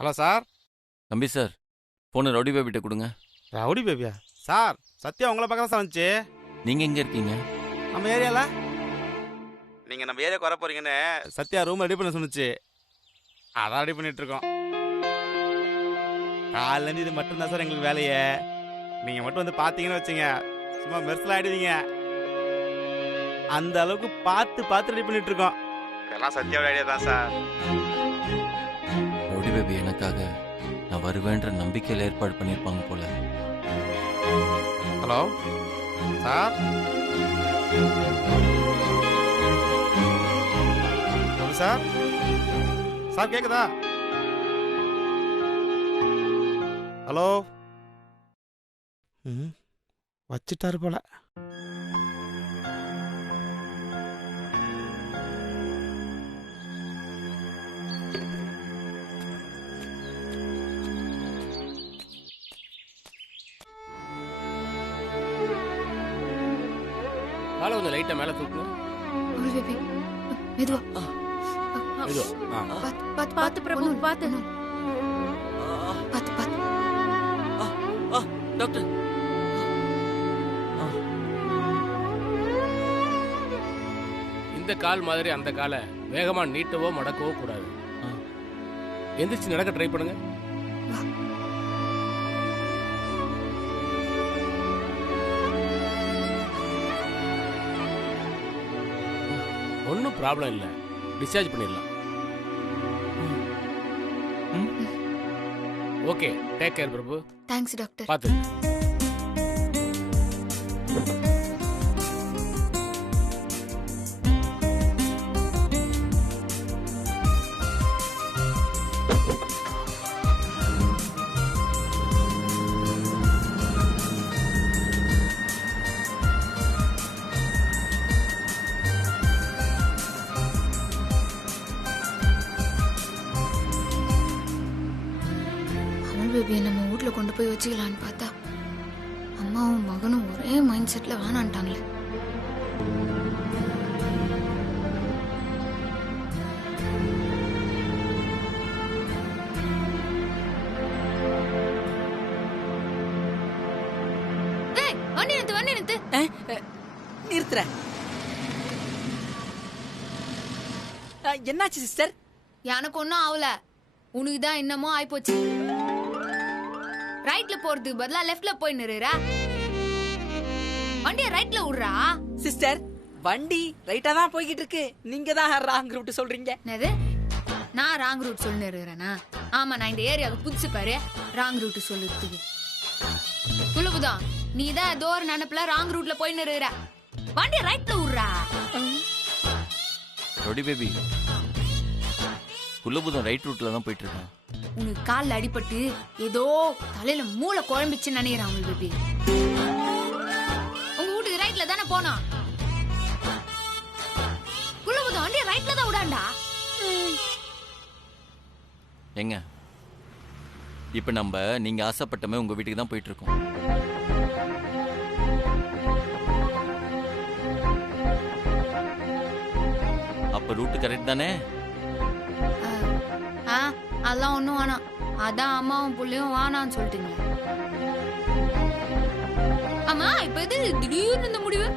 Hello sir. தம்பி sir, ஃபோனை rowdy பேபிட்ட கொடுங்க. ரவுடி பேபியா? சார், சத்யா உங்களை பக்கம் தான் வந்துச்சு. நீங்கள் எங்கே இருக்கீங்க? நம்ம ஏரியாவில். நீங்கள் நம்ம ஏரியாவுக்கு வர போகிறீங்கன்னு சத்யா ரூம் ரெடி பண்ண சொன்னிச்சு. அதான் ரெடி பண்ணிகிட்ருக்கோம். காலையிலேருந்து இது மட்டும்தான் சார் எங்களுக்கு வேலையே. நீங்கள் மட்டும் வந்து பார்த்தீங்கன்னு வச்சுங்க, சும்மா மெர்சல் ஆகிடுவீங்க. அந்த அளவுக்கு பார்த்து ரெடி பண்ணிகிட்ருக்கோம். இதெல்லாம் சத்யாவோட ஐடியா தான் சார். ரவுடி பேபி எனக்காக நான் வருவேன்ற நம்பிக்கையில் ஏற்பாடு பண்ணியிருப்பாங்க போல. Hello sir. சார் சார் கேக்குதா? ஹலோ. வச்சிட்டாரு போல. காலை கொஞ்சம் லைட்டா மேல தூக்குங்க. மெதுவா பாத்து பிரபு, பாத்து டாக்டர். இந்த கால் மாதிரி அந்த காலை வேகமா நீட்டவோ மடக்கவோ கூடாது. எந்திரிச்சு நடக்க ட்ரை பண்ணுங்க. ஒன்னும் ப்ராப்ளம் இல்லை, டிஸ்சார்ஜ் பண்ணிடலாம். Okay, take care Prabhu. Thanks doctor. பார்த்து. பேபியை நம்ம வீட்ல கொண்டு போய் வச்சுக்கலான்னு பார்த்தா அம்மாவும் மகனும் ஒரே மைண்ட் செட்ல வேணான்ட்டாங்களே. நிறுத்துற. என்னாச்சு சிஸ்டர்? எனக்கு ஒன்னும் ஆகல, உனக்குதான் என்னமோ ஆயிப்போச்சு. ரைட்ல போறதுக்கு பதிலா லெஃப்ட்ல போய் நிறுறா. வண்டிய ரைட்ல விடுறா. சிஸ்டர், வண்டி ரைட்டா தான் போய்கிட்டு இருக்கு, நீங்க தான் ராங் ரூட் சொல்றீங்க. என்னது? நான் ராங் ரூட் சொல்லி நிறுறேனா? ஆமா, நான் இந்த ஏரியாவுக்கு புதுசு பாரு, ராங் ரூட் சொல்லுறதுக்கு. குழுவுதான், நீ தான் ஏதோ ஒரு நினைப்புல ராங் ரூட்ல போய் நிறுற. வண்டிய ரைட்ல விடுறா. ரவுடி பேபி, குலபுதம் ரைட் ரூட்ல தான் போயிட்டு இருக்கான். உனக்கு கால்ல அடிபட்டு ஏதோ தலையில மூளை குழம்பிச்சுன்னு நினைக்கிறான் பேபி. உங்க வீட்டுக்கு ரைட்ல தானே போனா? குலபுதம் வண்டிய ரைட்ல தான் விடாண்டா. எங்க இப்ப நம்ம நீங்க ஆசைப்பட்டமே உங்க வீட்டுக்கு தான் போயிட்டு இருக்கோம். அப்ப ரூட் கரெக்ட் தானே? அதெல்லாம் ஒண்ணும் வேணாம், அதான் அம்மாவும் புள்ளையும் வானான்னு சொல்லிட்டீங்க. ஆமா, இப்ப எது திடீர்னு இந்த முடிவு?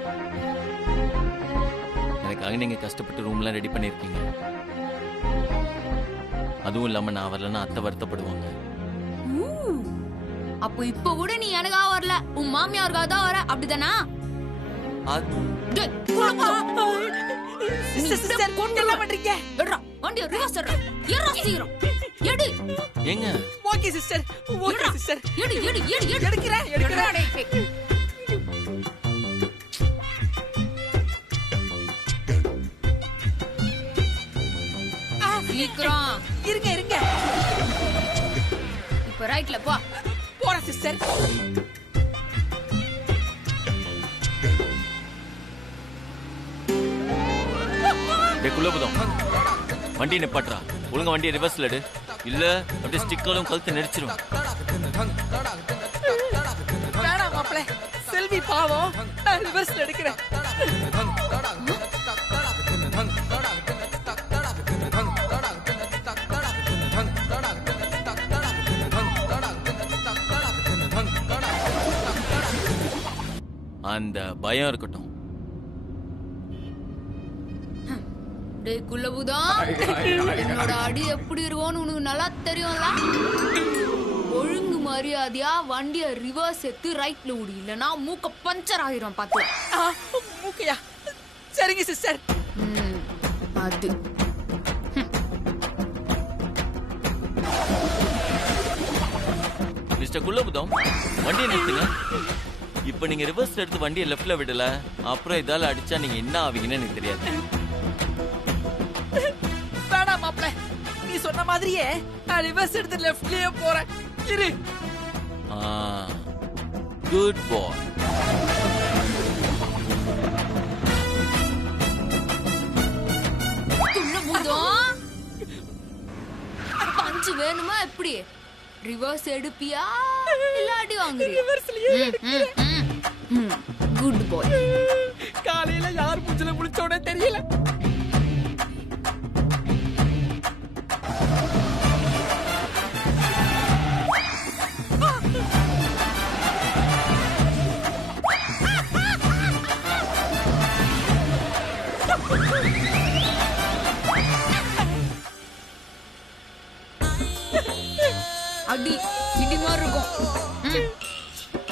எனக்காக நீங்க கஷ்டப்பட்டு ரூம்லாம் ரெடி பண்ணிருக்கீங்க. அதுவும் இல்லாம நான் வரலன்னா அத்தை வருத்தப்படுவாங்க. அப்போ இப்ப கூட நீ எனக்காக வரல, உன் மாமியாருக்காக தான் வர, அப்படிதானா? ஏங்க ஓகே சிஸ்டர், ஓகே சிஸ்டர். எடு எடு எடு எடு எடுக்கிறேன் எடுக்கிறேன். சீக்கிரம் இருங்க இருங்க. இப்ப ரைட்ல போ. போற சிஸ்டர். குலபுதம், வண்டி நிப்பாட்றா. ஒழுங்கா வண்டியை ரிவர்ஸ்ல எடு, இல்ல அப்படியே ஸ்டிக்கரும் கழுத்து நெரிச்சிரும். வேணாம் மாப்பிள, செல்வி பாவம், நான் ரிவர்ஸ்ல எடுக்கிறேன். அந்த பயம் இருக்கட்டும். டேய் குள்ளபுதம், என்னோட அடி எப்படி இருக்கும்னு உனக்கு நல்லா தெரியும்ல. ஒழுங்கு மரியாதையா வண்டிய ரிவர்ஸ் எடுத்து ரைட்ல ஓடி, இல்லனா மூக்க பஞ்சர் ஆயிரும் பாத்து. மூக்கையா? சரிங்க சிஸ்டர். அது மிஸ்டர் குள்ளபுதம், வண்டியை நிறுத்துங்க. இப்ப நீங்க ரிவர்ஸ்ல எடுத்து வண்டியை லெஃப்ட்ல விடல, அப்புறம் இதால அடிச்சா நீங்க என்ன ஆவீங்கன்னு எனக்கு தெரியாது. வேணாம் மாப்ள, நீ சொன்ன மாதிரியே நான் ரிவர்ஸ் எடுத்து லெஃப்ட்லயே போறேன். இரு. குட் பாய். குள்ளபுதம், பஞ்சு வேணுமா எப்படி? ரிவர்ஸ் எடுப்பியா இல்ல அடி வாங்குறியா? குட் பாய். காலையில யார் மூஞ்சில முழிச்சோட தெரியல. அடி இடி மாதிரி இருக்கும்.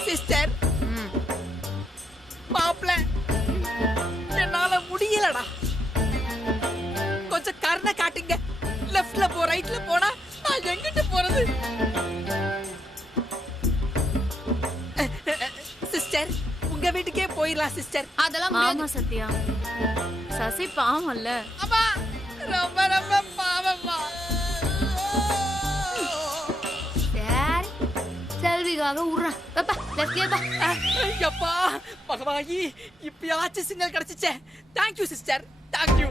சிஸ்டர், மாப்ள, என்னால முடியலடா. கொஞ்சம் கருணை காட்டுங்க. லெஃப்ட்ல போ, ரைட்ல போனா நான் எங்கிட்டு போறது? சிஸ்டர், உங்க வீட்டுக்கே போயிடலாம் சிஸ்டர். அதெல்லாம் ஆமா முடியாது. சத்யா, சசி பாவம்ல. அம்மா, ரொம்ப ரொம்ப பாவம்மா. சரி, செல்விக்காக விடுறேன். பாப்பா, லெஃப்ட்லயே பா. ஐயப்பா, பகவாயி, இப்பயாச்சும் சிக்னல் கிடைச்சிச்சே. Thank you sister, thank you.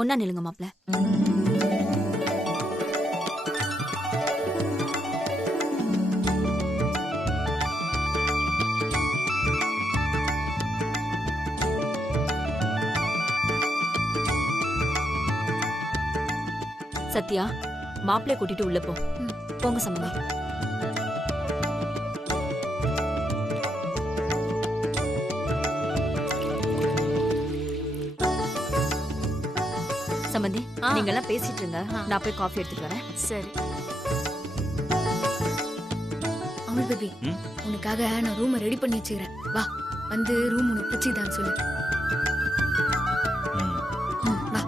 ஒன்னா நில்லுங்க மாப்ள. சத்யா, மாப்பிள்ளை கூட்டிட்டு உள்ள போ. போங்க சம்பந்தி. சம்பந்தி, நீங்க எல்லாம் பேசிட்டு இருங்க, நான் போய் காஃபி எடுத்துட்டு வரேன். சரி. அமுல் பேபி, உனக்காக நான் ரூம் ரெடி பண்ணி வச்சுக்கிறேன். வா, வந்து ரூம் உனக்கு பிடிச்சிதான்னு சொல்லு. வா.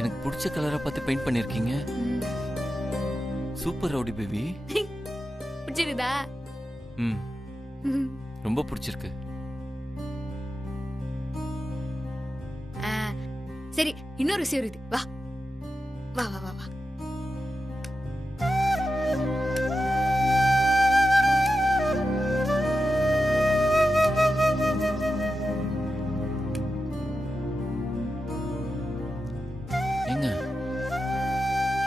எனக்கு பிடிச்ச கலரா பார்த்து பெயிண்ட் பண்ணிருக்கீங்க. Super rowdy baby. பிடிச்சிருதா? ரொம்ப பிடிச்சிருக்கு. சரி, இன்னொரு விஷயம் இருக்குது. வா வா வா வா வா.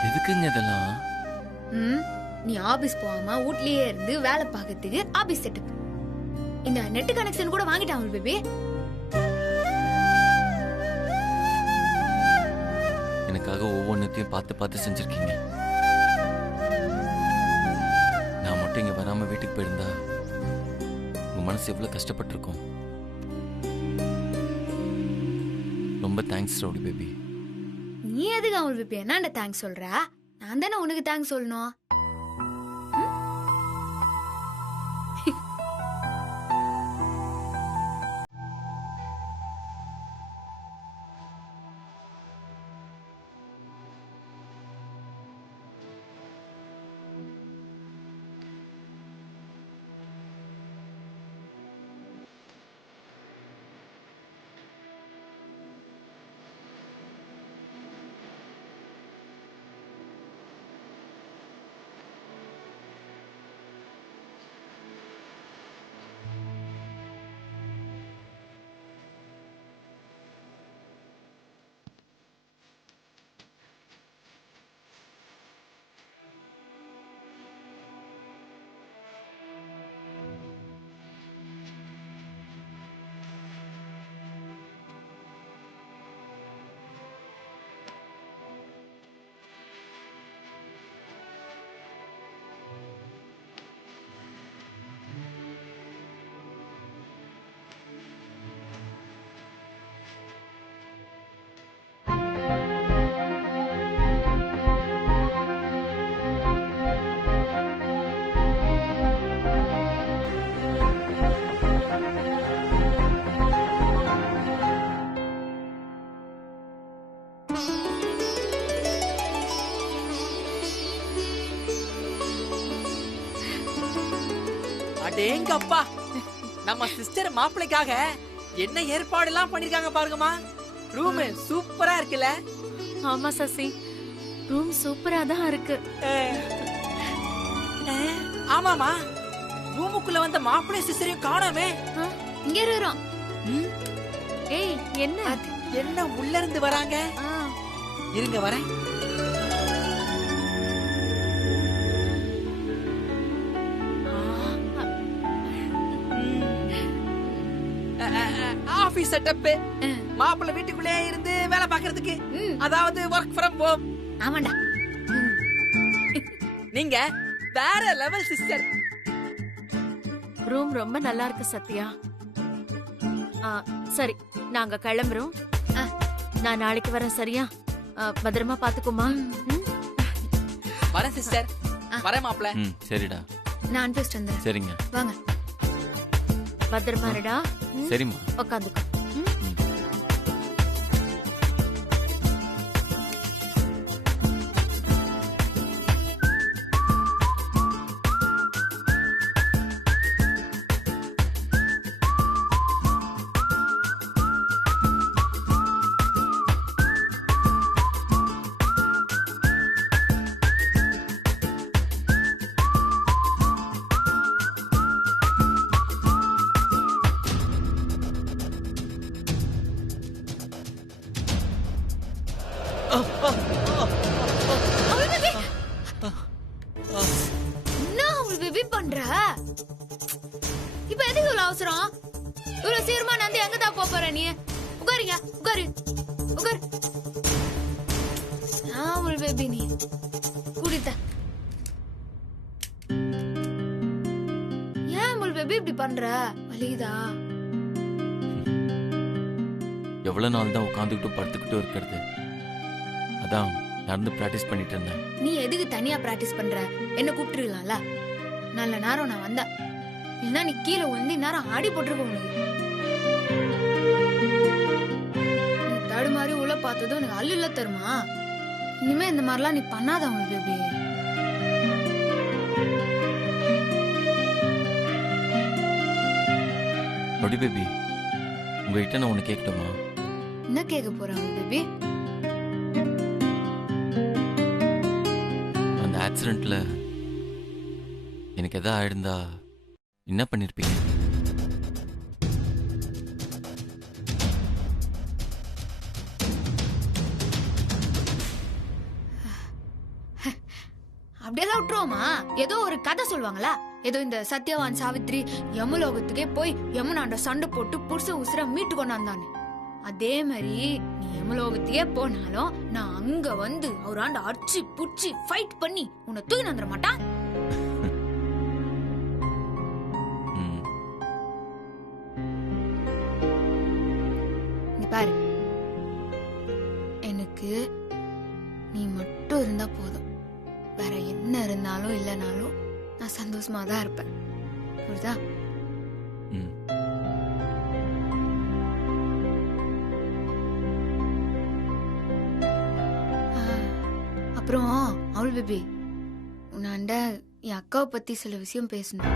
எதுக்குங்க இதெல்லாம்? நீ ஆபீஸ் போகாம வீட்லயே இருந்து வேலை பார்க்கறதுக்கு ஆபீஸ் செட்டப். இந்த நெட் கனெக்ஷன் கூட வாங்கிட்டான் பேபி. எனக்காக ஒவ்வொன்றத்தையும் பார்த்து பார்த்து செஞ்சிருக்கீங்க. நான் மட்டும் இங்க வராம வீட்டுக்கு போயிருந்தா உங்க மனசு எவ்வளவு கஷ்டப்பட்டிருக்கும். ரொம்ப தேங்க்ஸ் ரவுடி பேபி. நீ எதுக்கு அவள் விப்பி என்னண்ட தேங்க்ஸ் சொல்ற? நான் தானே உனக்கு தேங்க்ஸ் சொல்லணும். அடேங்கப்பா, நம்ம சிஸ்டர் மாப்பிளைக்காக என்ன ஏற்பாடு எல்லாம் பண்ணிருக்காங்க பாருங்கம்மா. ரூம் சூப்பரா இருக்குல்ல? ஆமா சசி, ரூம் சூப்பரா தான் இருக்கு. ஆமாமா, ரூமுக்குள்ள வந்த மாப்பிள்ளை சிஸ்டரையும் காணோமே. இங்க இருக்கிறோம். ஏய் என்ன என்ன உள்ள இருந்து வராங்க? இருங்க வரேன். ஆபீஸ் செட்டப், மாப்பிள்ளை வீட்டுக்குள்ளே இருந்து வேலை பாக்குறதுக்கு, அதாவது ஒர்க் ஃப்ரம் ஹோம். ஆமாண்டா. நீங்க வேற லெவல் சிஸ்டர். ரூம் ரொம்ப நல்லா இருக்கு சத்யா. சரி நாங்க கிளம்புறோம். நான் நாளைக்கு வரேன் சரியா? பத்திரமா பாத்துக்குமா? வரேன் சிஸ்டர். வரேன் மாப்பிள்ளை. சரிடா. நான் அனுப்பிச்சிட்டு வந்துடுறேன். சரிங்க. வாங்க. பத்திரமா இருடா. சரிம்மா. உட்காந்துக்கோ. என்ன அவள் பேபி பண்ற? இப்ப எதுக்கு இவ்வளவு அவசரம்? இவ்வளவு சீக்கிரமா நந்தி எங்க தான் போற? நீ உட்காருங்க, உட்காரு, உட்காரு. அவள் பேபி நீ குடித்த ஏன் அவள் பேபி இப்படி பண்ற? வலிதா? எவ்வளவு நாள் தான் உட்காந்துக்கிட்டு படுத்துக்கிட்டு இருக்கிறது? அதான் நடந்து பிராக்டிஸ் பண்ணிட்டு இருந்தேன். நீ எதுக்கு தனியா பிராக்டிஸ் பண்ற? என்ன கூப்பிட்டுருக்கலாம்ல? நல்ல நேரம் நான் வந்தேன். இல்லைன்னா நீ கீழே வந்து நேரம் ஆடி போட்டிருக்க உனக்கு. நீ தடுமாறி உள்ள பார்த்ததும் எனக்கு அல்ல தருமா? இனிமே இந்த மாதிரிலாம் நீ பண்ணாத அவன் பேபி. ரவுடி பேபி, உங்ககிட்ட நான் ஒண்ணு கேட்கட்டுமா? என்ன கேட்க போறான் பேபி? அந்த ஆக்சிடென்ட்ல எனக்கு எதாவது ஆயிருந்தா என்ன பண்ணிருப்பீங்க? அப்படியெல்லாம் விட்டுருவோமா? ஏதோ ஒரு கதை சொல்லுவாங்களா? ஏதோ இந்த சத்யவான் சாவித்ரி யமலோகத்துக்கே போய் யமுனாண்ட சண்டை போட்டு புருஷ உசுர மீட்டு கொண்டாந்தானு. அதே மாதிரி நீ எமலோகத்தையே போனாலும் நான் அங்க வந்து அவராண்ட அடிச்சு புடிச்சு ஃபைட் பண்ணி உன்னை தூக்கி வந்துட மாட்டான். நீ பாரு, எனக்கு நீ மட்டும் இருந்தா போதும். வேற என்ன இருந்தாலும் இல்லைனாலும் நான் சந்தோஷமா தான் இருப்பேன். புரியுதா? அப்புறம் அவள் பேபி, உன்னாண்ட என் அக்காவை பத்தி சில விஷயம் பேசணும்.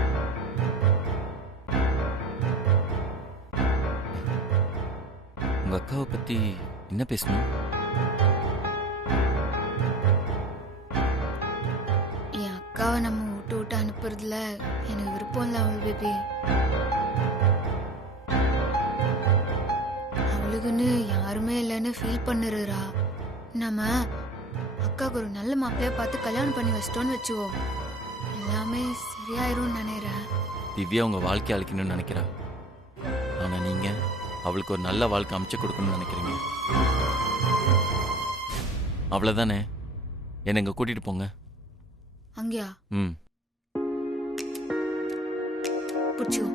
உங்க அக்காவை பத்தி என்ன பேசணும்? என் அக்காவை நம்ம விட்டு விட்டு அனுப்புறதுல எனக்கு விருப்பம் இல்லை அவள் பேபி. அவளுக்குன்னு யாருமே இல்லைன்னு ஃபீல் பண்ணுறா. நம்ம அக்காவுக்கு ஒரு நல்ல மாப்பிள்ளையா பார்த்து கல்யாணம் பண்ணி வச்சிட்டோன்னு வச்சுக்கோ, எல்லாமே சரியாயிரும் நினைக்கிறேன். திவ்யா உங்க வாழ்க்கை அழிக்கணும்னு நினைக்கிறா. ஆனா நீங்க அவளுக்கு ஒரு நல்ல வாழ்க்கை அமைச்சு கொடுக்கணும்னு நினைக்கிறீங்க. அவ்வளவுதானே? என்ன இங்க கூட்டிட்டு போங்க. அங்கயா? ம். புடிச்சுக்கோ.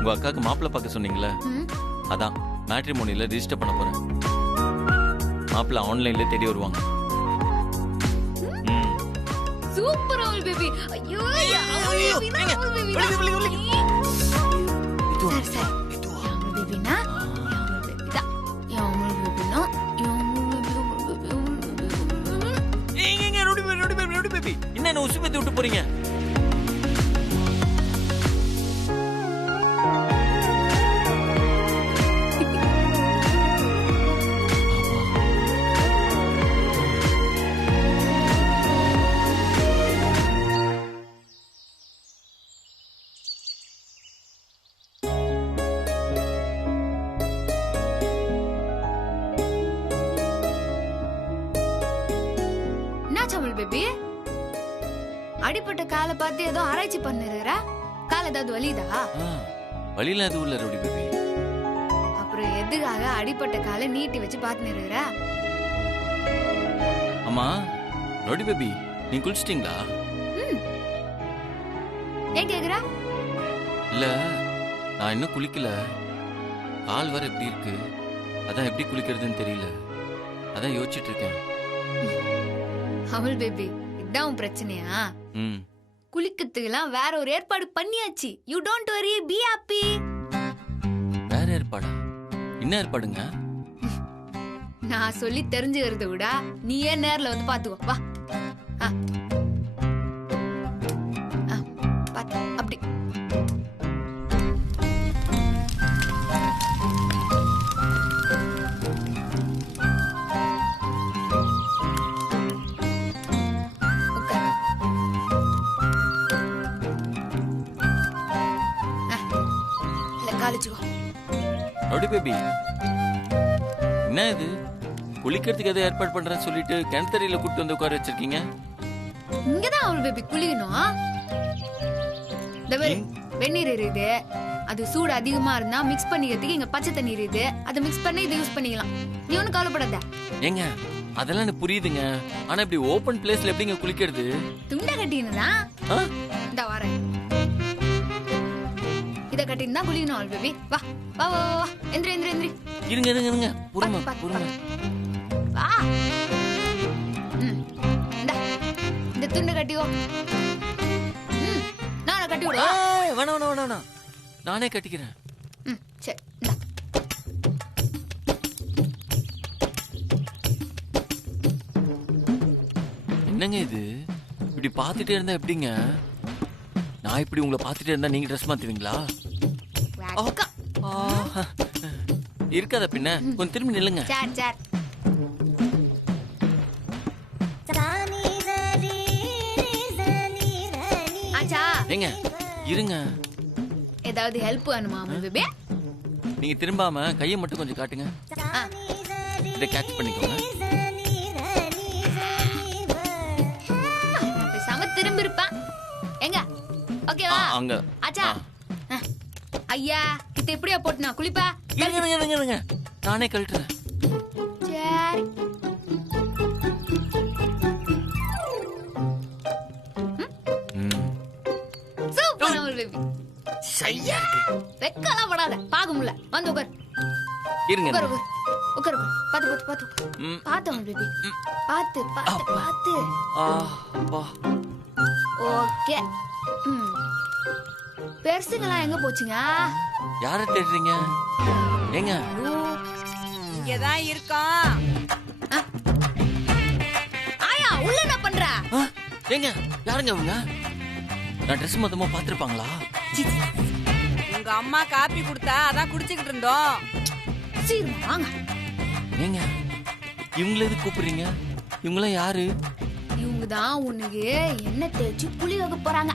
உங்க அக்காக்கு மாப்பிள்ளை பார்க்க சொன்னீங்களே, அதான் மேட்ரிமோனியில ரெஜிஸ்டர் பண்ண போறேன். மாப்பிள்ளை ஆன்லைன்ல தேடி வருவாங்க. சூப்பர் அவள் பேபி. ஐயோ என்ன உசு பத்தி விட்டு போறீங்க? பேபி, அடிப்பட்ட காலை பார்த்து ஏதோ ஆராய்ச்சி பண்ணுறா. கால் ஏதாவது வலிதா? வலியில எதுவும் இல்ல ரோடி பேபி. அப்புறம் எதுக்காக அடிப்பட்ட காலை நீட்டி வச்சு பார்த்துறா? அம்மா ரோடி பேபி, நீ குளிச்சிட்டீங்களா? ஏன் கேக்குறா? இல்ல, நான் இன்னும் குளிக்கல. கால் வர எப்படி இருக்கு, அதான் எப்படி குளிக்கிறதுன்னு தெரியல. அதான் யோசிச்சுட்டு இருக்கேன். அவள் பேபி, இதான் உன் பிரச்சனையா? குளிக்கிறதுக்கெல்லாம் வேற ஒரு ஏற்பாடு பண்ணியாச்சு. You don't worry, be happy. வேற ஏற்பாடா? என்ன ஏற்பாடுங்க? நான் சொல்லி தெரிஞ்சுக்கிறத விட நீயே நேர்ல வந்து பாத்துக்கோ. வா. அப்படி ரோடி பேபி, என்ன இது? குளிக்கிறதுக்கு எதை ஏற்பாடு பண்றேன்னு சொல்லிட்டு கிணத்தறியில கூட்டு வந்து உட்கார வச்சிருக்கீங்க. இங்கதான் அவள் பேபி குளிக்கணும். வெந்நீர் இருக்குது, அது சூடு அதிகமா இருந்தா மிக்ஸ் பண்ணிக்கிறதுக்கு இங்க பச்சை தண்ணி இருக்குது, அதை மிக்ஸ் பண்ணி இதை யூஸ் பண்ணிக்கலாம். நீ ஒன்னும் கவலைப்படாத. ஏங்க, அதெல்லாம் எனக்கு புரியுதுங்க. ஆனா இப்படி ஓபன் பிளேஸ்ல எப்படிங்க குளிக்கிறது? துண்டை கட்டினதான். இந்த வரேன், இத கட்டின்னு தான் குளிக்கணும் அவள் பேபி. வா வா வா வா, எந்திரி எந்திரி எந்திரி. இருங்க இருங்க இருங்க, பொறுமை பொறுமை. வா. இந்த துண்டை கட்டிவோ. நானே கட்டி விடுவா. வேணாம் வேணாம் வேணாம், நானே கட்டிக்கிறேன். சரி. என்னங்க இது? இப்படி பாத்துட்டே இருந்தா எப்படிங்க? நான் இப்படி உங்களை பாத்துட்டே இருந்தா நீங்க ட்ரெஸ் மாத்துவீங்களா? இருக்காத பின்ன, கொஞ்சம் திரும்பி நில்லுங்க. ஆச்சா ஏங்க இருங்க, ஏதாவது ஹெல்ப் வேணுமா பேபி? நீங்க திரும்பாம கையை மட்டும் கொஞ்சம் காட்டுங்க. ஆ. இதை கேட்ச் பண்ணிக்கோங்க. நான் பேசாம திரும்பி இருப்பேன். எங்க ஓகேவா? அங்க. ஆச்சா ஐயா கிட்ட எப்படியா போட்டு நான் குளிப்பா? இருங்க. நானே கழட்டுறேன். சரி. Super Amul baby. சரியா இருக்கு. வெக்கலாம் படாத. பாக்க முடியல. வந்து உட்கார். இருங்க. உட்கார். பாத்து. பாத்து அமுல் பேபி. பாத்து. அப்பா. ஓகே. பெருசுங்களாம் எங்க போச்சுங்க? யாரை தேடுறீங்க? ஏங்க இங்கதான் இருக்கோம். ஆயா உள்ள என்ன பண்ற? ஏங்க யாருங்க அவங்க? நான் ட்ரெஸ் மொத்தமா பாத்துருப்பாங்களா? உங்க அம்மா காப்பி கொடுத்தா அதான் குடிச்சுக்கிட்டு இருந்தோம். சீக்கிரம் வாங்க. ஏங்க இவங்கள எதுக்கு கூப்பிடுறீங்க? இவங்களாம் யாரு? இவங்க தான் உனக்கு என்ன தேய்ச்சி குளி வைக்க போறாங்க.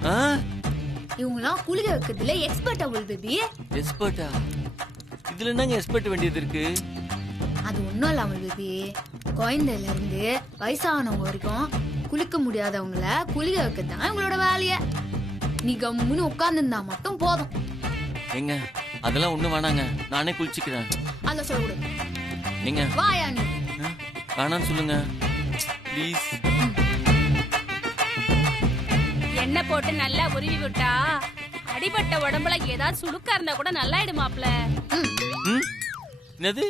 இவங்கலாம் குளிக்க வைக்கிறதுல எக்ஸ்பர்ட் அமுல் பேபி. எக்ஸ்பர்ட்டா? இதுல என்னங்க எக்ஸ்பர்ட் வேண்டியது இருக்கு? அது ஒண்ணும் இல்ல அமுல் பேபி. குழந்தையில இருந்து வயசானவங்க வரைக்கும் குளிக்க முடியாதவங்கள குளிக்க வைக்கிறது தான் இவங்களோட வேலைய. நீ கம்முன்னு உட்கார்ந்துருந்தா மட்டும் போதும். ஏங்க அதெல்லாம் ஒண்ணும் வேணாங்க, நானே குளிச்சுக்கிறேன். அத சொல்லக்கூடாது. நீங்க வாயா நீ. வேணான்னு சொல்லுங்க ப்ளீஸ். எண்ணெய் போட்டு நல்லா உருவி விட்டா அடிபட்ட உடம்புல ஏதாவது சுளுக்கா இருந்தா கூட நல்லாயிடுமாப்ல. என்னது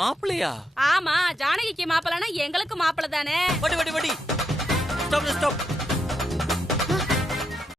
மாப்பிள்ளையா? ஆமா, ஜானகிக்கு மாப்பிள்ளனா எங்களுக்கு மாப்பிள்ள தானே. வடி ஸ்டாப்.